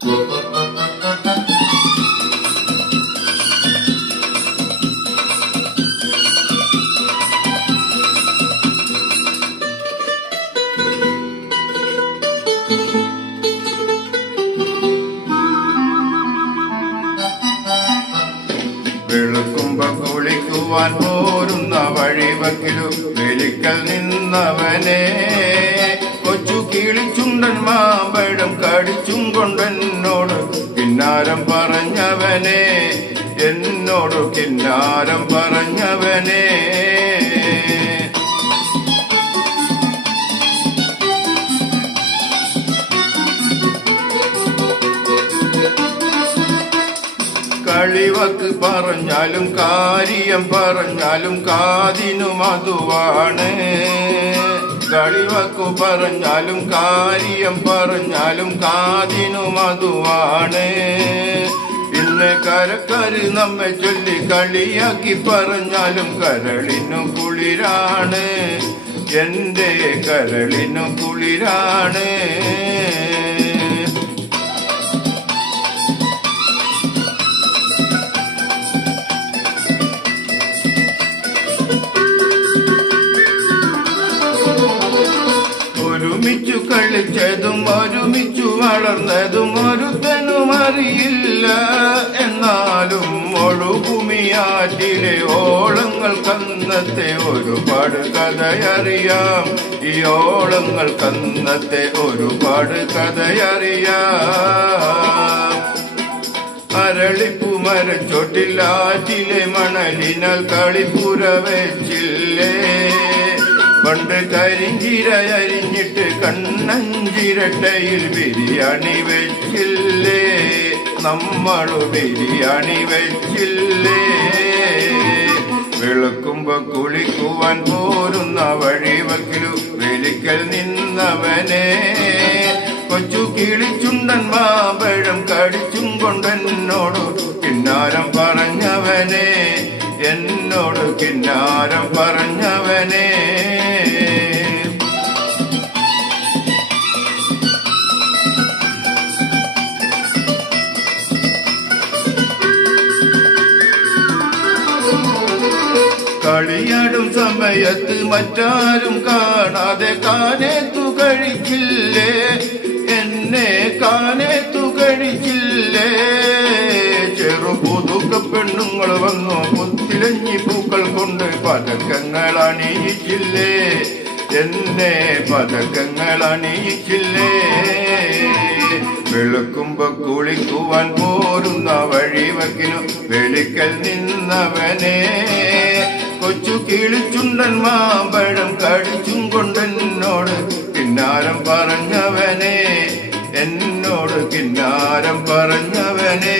വെളുക്കുമ്പോ കുളിക്കുവാൻ പോരുന്ന വഴിവക്കിലു വെലിക്കൽ നിന്നവനെ കൊച്ചു കിളിച്ചുണ്ടൻ മാമ്പഴം കടിച്ചും കൊണ്ടെന്നോട് കിന്നാരം പറഞ്ഞവനെ, എന്നോട് കിന്നാരം പറഞ്ഞവനെ. കളിവക്ക് പറഞ്ഞാലും കാര്യം പറഞ്ഞാലും കാതിനു മധുവാണ്. കളിവക്കു പറഞ്ഞാലും കാര്യം പറഞ്ഞാലും കാതിനു മധുവാണ്. ഇന്ന് കരക്കര് നമ്മെ ചൊല്ലി കളിയാക്കി പറഞ്ഞാലും കരളിനു കുളിരാണ്, എന്റെ കരളിനു കുളിരാണ്. ഒരുമിച്ചു കളിച്ചതും ഒരുമിച്ചു വളർന്നതും ഒരുത്തനും അറിയില്ല. എന്നാലും ഒഴുകുമിയാറ്റിലെ ഓളങ്ങൾ കന്നത്തെ ഒരുപാട് കഥയറിയാം. ഈ ഓളങ്ങൾ കന്നത്തെ ഒരുപാട് കഥയറിയാം. അരളിപ്പുമരച്ചോട്ടിലാറ്റിലെ മണലിനാൽ കളിപ്പുര വെച്ചില്ലേ. പണ്ട് കരിഞ്ചിരയരിഞ്ഞിട്ട് കണ്ണഞ്ചിരട്ടയിൽ ബിരിയാണി വെച്ചില്ലേ. നമ്മളു ബിരിയാണി വെച്ചില്ലേ. വെളുക്കുമ്പോ കുളിക്കുവാൻ പോരുന്ന വഴിവക്കിലു വെലിക്കൽ നിന്നവനെ കൊച്ചു കിളിച്ചുണ്ടൻ മാമ്പഴം കടിച്ചും കൊണ്ടെന്നോട് കിന്നാരം പറഞ്ഞവനെ, എന്നോട് കിന്നാരം പറഞ്ഞവനെ. കളിയാടും സമയത്ത് മറ്റാരും കാണാതെ കാനേത്തു കഴിച്ചില്ലേ. എന്നെ കാനേത്തു കഴിച്ചില്ലേ. ചെറുപുതുക്ക പെണ്ണുങ്ങൾ വന്നു കുത്തിലഞ്ഞി പൂക്കൾ കൊണ്ട് പതക്കങ്ങൾ അണിയിച്ചില്ലേ. എന്നെ പതക്കങ്ങൾ അണിയിച്ചില്ലേ. വെളുക്കുമ്പോ കുളിക്കുവാൻ പോരുന്ന വഴിവക്കിനു വെളിക്കൽ നിന്നവനെ കൊച്ചു കിളിച്ചുണ്ടൻ മാമ്പഴം കടിച്ചും കൊണ്ടെന്നോട് കിന്നാരം പറഞ്ഞവനെ, എന്നോട് കിന്നാരം പറഞ്ഞവനെ.